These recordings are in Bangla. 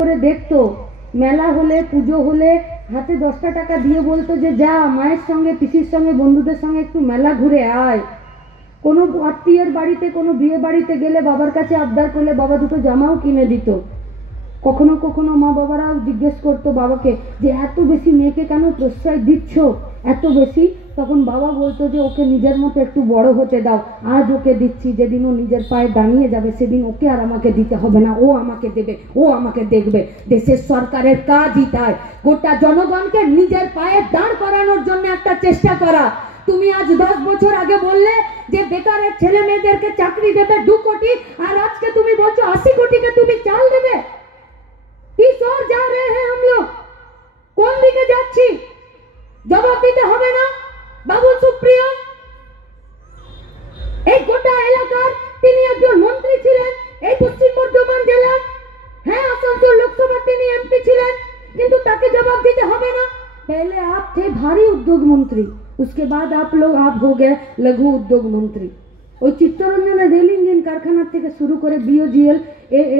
করে দেখতো মেলা হলে পুজো হলে হাতে 10টা টাকা দিয়ে বলতো যে যা মায়ের সঙ্গে পিসির সঙ্গে বন্ধুদের সঙ্গে একটু মেলা ঘুরে আয়। কোনো আত্মীয়ের বাড়িতে কোনো বিয়ে বাড়িতে গেলে বাবার কাছে আবদার করলে বাবা দুটো জামাও কিনে দিত। কখনো কখনো মা বাবারাও জিজ্ঞেস করতো বাবাকে যে এত বেশি মেয়েকে কেন প্রশ্রয় দিচ্ছ এত বেশি। তখন বাবা বলতো যে ওকে নিজের মতো একটু বড় হতে দাও, আজ ওকে দিচ্ছি, যেদিন ও নিজের পায়ে দাঁড়িয়ে যাবে সেদিন ওকে আর আমাকে দিতে হবে না, ও আমাকে দেবে, ও আমাকে দেখবে। দেশের সরকারের কাজই তাই, গোটা জনগণকে নিজের পায়ে দাঁড় করানোর জন্য একটা চেষ্টা করা। তুমি আজ 10 বছর আগে বললে যে বেকারের ছেলে মেয়েদেরকে চাকরি দেবে 2 কোটি, আর আজকে তুমি বলছো 80 কোটিকে তুমি চাল দেবে। किस ओर जा रहे हैं हम लोग? কোন দিকে যাচ্ছি? জবাব দিতে হবে না বাবুল সুপ্রিয়? এই গোটা এলাকার তিনি একজন মন্ত্রী ছিলেন, এই পশ্চিম বর্ধমান জেলার, হ্যাঁ আসানসোল লোকসভা তিনি এমপি ছিলেন, কিন্তু তাকে জবাব দিতে হবে না। पहले आप थे भारी उद्योग मंत्री, उसके बाद आप हो गए लघु उद्योग मंत्री। ওই চিত্তরঞ্জনের রেল ইঞ্জিন কারখানা থেকে শুরু করে বিওজিএল,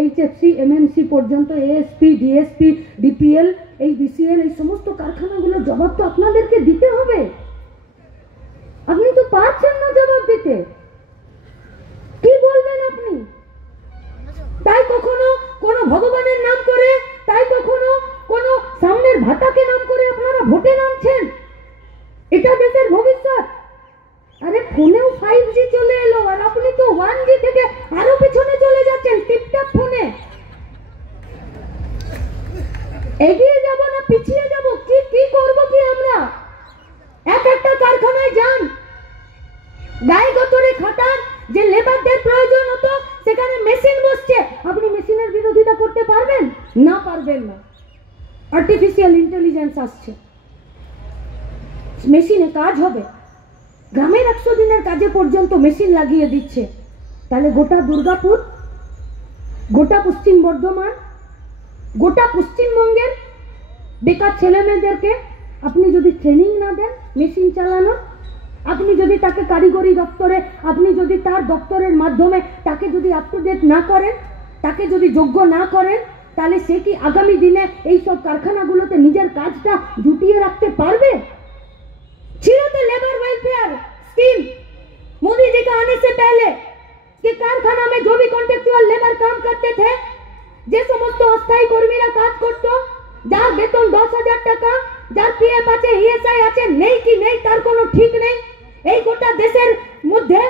এইচএফসি, এমএমসি পর্যন্ত, এএসপি, ডিএসপি, ডিপিএল, এই বিসিএল, এই সমস্ত কারখানাগুলোর জবাব তো আপনাদেরকে দিতে হবে। আপনি তো পারছেন না জবাব দিতে, কি বলবেন আপনি? তাই কখনো কোনো ভগবানের নাম করে, তাই কখনো কোনো সামনের ভাতাকে নাম করে আপনারা ভোটে নামছেন। এটা দেশের ভবিষ্যৎ। আরে ফোনেও 5G চলে এলো, আর আপনি তো 1G থেকে আরো পিছনে চলে যাচ্ছেন টিপটপ ফোনে। এগিয়ে যাব না পিছিয়ে যাব? কি করব কি আমরা? একটা কারখানায় যান, গায়ে গতরে খাটান, যে লেবারদের প্রয়োজন হতো সেখানে মেশিন বসছে, আপনি মেশিনের বিরোধিতা করতে পারবেন না? পারবেন না। আর্টিফিশিয়াল ইন্টেলিজেন্স আসছে, মেশিনে কাজ হবে। গ্রামের 100 দিনের কাজে পর্যন্ত মেশিন লাগিয়ে দিচ্ছে। তাহলে গোটা দুর্গাপুর, গোটা পশ্চিম বর্ধমান, গোটা পশ্চিমবঙ্গের বেকার ছেলে মেয়েদেরকে আপনি যদি ট্রেনিং না দেন মেশিন চালানোর, আপনি যদি তাকে কারিগরি দপ্তরে, আপনি যদি তার দপ্তরের মাধ্যমে তাকে যদি আপ টু ডেট না করেন, তাকে যদি যোগ্য না করেন, তাহলে সে কি আগামী দিনে এই সব কারখানাগুলোতে নিজের কাজটা জুটিয়ে রাখতে পারবে? छिलो तो labour welfare scheme Modi ji का आने से पहले कि कारखाना में जो भी कॉन्ट्रेक्चुअल लेबर काम करते थे, যে সমস্ত অস্থায়ী কর্মীরা কাজ করতো, যার বেতন 10,000 টাকা, যার পিএফ আছে, ইএসআই আছে, নেই কি নেই তার কোনো ঠিক নেই, এই গোটা দেশের মধ্যে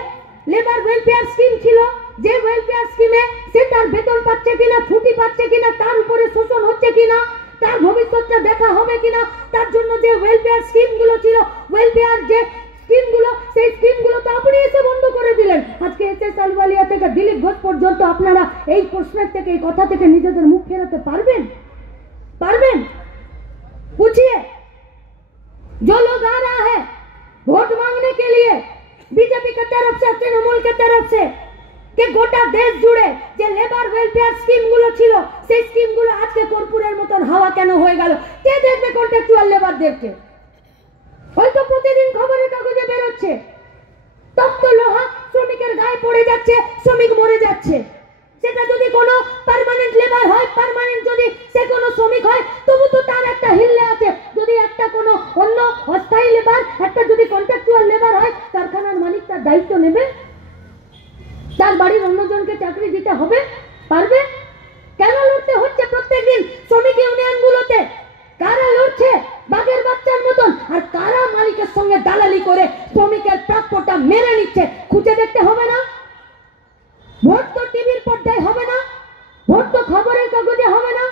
লেবার ওয়েলফেয়ার স্কিম ছিল। যে ওয়েলফেয়ার স্কিমে সে তার বেতন পাচ্ছে কিনা, ছুটি পাচ্ছে কিনা, তার উপরে শোষণ হচ্ছে কিনা, তার ভবিষ্যৎটা দেখা হবে কিনা, তার জন্য যে ওয়েলফেয়ার স্কিমগুলো ছিল, ওয়েলফেয়ার যে স্কিমগুলো, সেই স্কিমগুলো তো আপনি এসে বন্ধ করে দিলেন। আজকে এসএস আলওয়ালিয়া থেকে দিলীপ ঘোষ পর্যন্ত আপনারা এই প্রশ্নের থেকে, এই কথা থেকে নিজেদের মুখ ফেরাতে পারবেন? পারবেন? पूछिए, जो लोग आ रहा है वोट मांगने के लिए बीजेपी की तरफ से, तृणमूल की तरफ से, कि গোটা দেশ জুড়ে যে লেবার ওয়েলফেয়ার স্কিমগুলো ছিল, সেই স্কিমগুলো আজকে কর্পূরের মতন হাওয়া কেন হয়ে গেল? কে দেখবে কন্ট্রাকচুয়াল লেবারদেরকে? হয়তো প্রতিদিন খবরের কাগজে বেরোচ্ছে তপ্ত লোহা শ্রমিকের গায়ে পড়ে যাচ্ছে, শ্রমিক মরে যাচ্ছে। সেটা যদি কোনো পার্মানেন্ট লেবার হয়, পার্মানেন্ট যদি সে কোনো শ্রমিক হয়, তবু তো তার একটা হিল্লে আছে। যদি একটা কোনো অন্য অস্থায়ী লেবার, একটা যদি কন্ট্রাকচুয়াল লেবার হয়, কারখানার মালিক তার দায়িত্ব নেবে, তার বাড়ির অন্যজনকে চাকরি দিতে হবে? পারবে? কেন লড়তে হচ্ছে প্রত্যেকদিন শ্রমিক ইউনিয়নগুলোতে? কারা লড়ছে বাঘের বাচ্চার মতন, আর কারা মালিকের সঙ্গে দালালি করে শ্রমিকের প্রাপ্যটা মেরে নিচ্ছে? খুঁজে দেখতে হবে না? ভোট তো টিভির পর্দায় হবে না, ভোট তো খবরের কাগজে হবে না।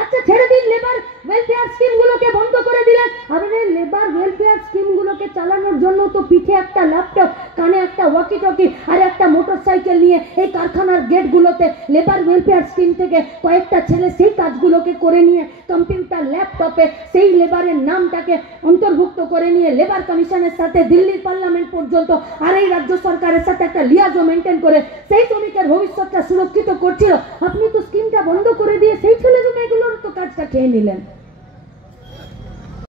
আচ্ছা ছেড়ে দিন, লেবার ওয়েলফেয়ার স্কিমগুলোকে বন্ধ করে দিলেন। আরে লেবার ওয়েলফেয়ার স্কিমগুলোকে চালানোর জন্য তো পিঠে একটা ল্যাপটপ, কানে একটা ওয়াকি টকি, আর একটা মোটরসাইকেল নিয়ে এই কারখানার গেটগুলোতে লেবার ওয়েলফেয়ার স্কিম থেকে কয়েকটা ছেলে সেই কাজগুলোকে করে নিয়ে কম্পিউটার ল্যাপটপে সেই লেবারের নামটাকে অন্তর্ভুক্ত করে নিয়ে লেবার কমিশনের সাথে দিল্লির পার্লামেন্ট পর্যন্ত আর এই রাজ্য সরকারের সাথে একটা লিয়াজো মেনটেন করে সেই শ্রমিকের ভবিষ্যৎটা সুরক্ষিত করছিল। আপনি তো স্কিমটা বন্ধ করে দিয়ে সেই ছেলে মেয়েগুলোর তো কাজটা খেয়ে নিলেন।